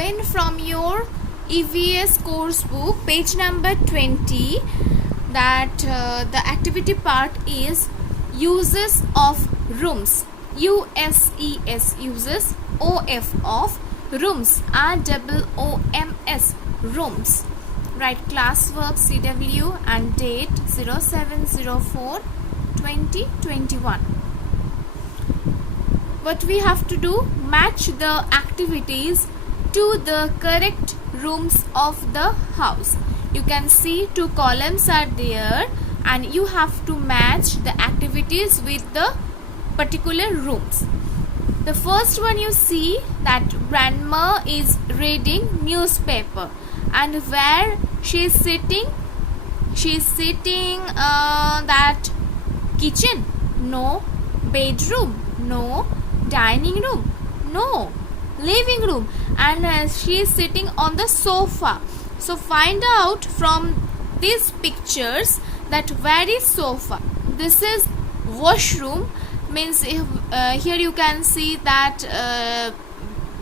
open from your EVS course book, page number 20, that the activity part is uses of rooms. USES, uses of rooms, ROOMS, rooms. Write classwork CW and date 07/04/2021. What we have to do? Match the activities to the correct rooms of the house. You can see two columns are there and you have to match the activities with the particular rooms. The first one, you see that grandma is reading newspaper, and where she is sitting? She is sitting that kitchen? No. Bedroom? No. Dining room? No. Living room? And she is sitting on the sofa. So find out from these pictures that where is sofa. This is washroom, means here you can see that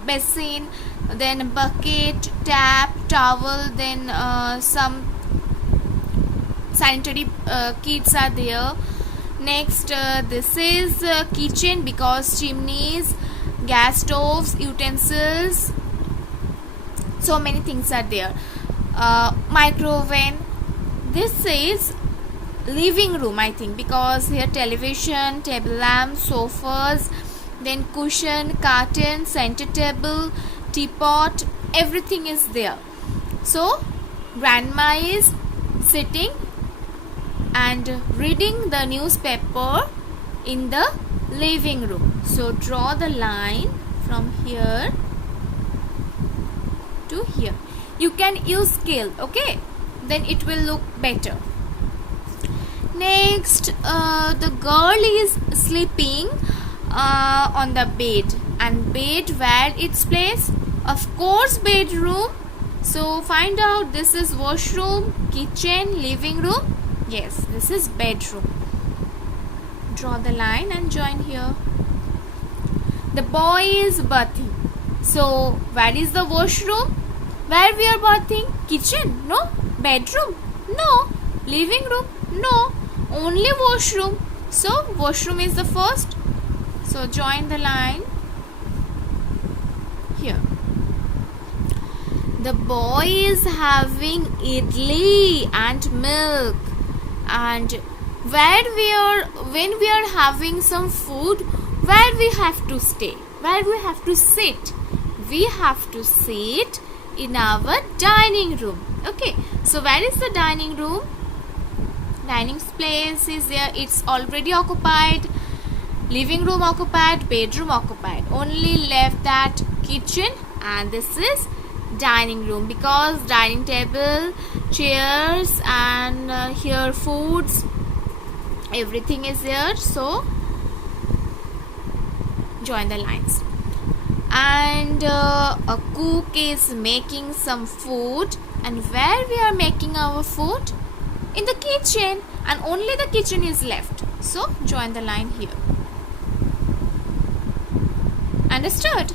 basin, then bucket, tap, towel, then some sanitary kits are there. Next, this is kitchen because chimneys, gas stoves, utensils, so many things are there. Microwave. This is living room, I think, because here television, table lamp, sofas, then cushion, curtain, center table, teapot, everything is there. So grandma is sitting and reading the newspaper in the living room. So draw the line from here to here. You can use scale, okay? Then it will look better. Next, the girl is sleeping on the bed. And bed, where it's placed? Of course, bedroom. So find out, this is washroom, kitchen, living room. Yes, this is bedroom. Draw the line and join here. The boy is bathing. So where is the washroom? Where we are bathing? Kitchen? No. Bedroom? No. Living room? No. Only washroom. So washroom is the first. So join the line here. The boy is having idli and milk. And when we are having some food, where we have to stay? Where we have to sit? We have to sit in our dining room. Okay, so where is the dining room? Dining place is there. It's already occupied. Living room occupied. Bedroom occupied. Only left that kitchen, and this is dining room, because dining table, chairs, and here foods, everything is there. So join the lines. And a cook is making some food, and where we are making our food? In the kitchen, and only the kitchen is left. So join the line here. Understood?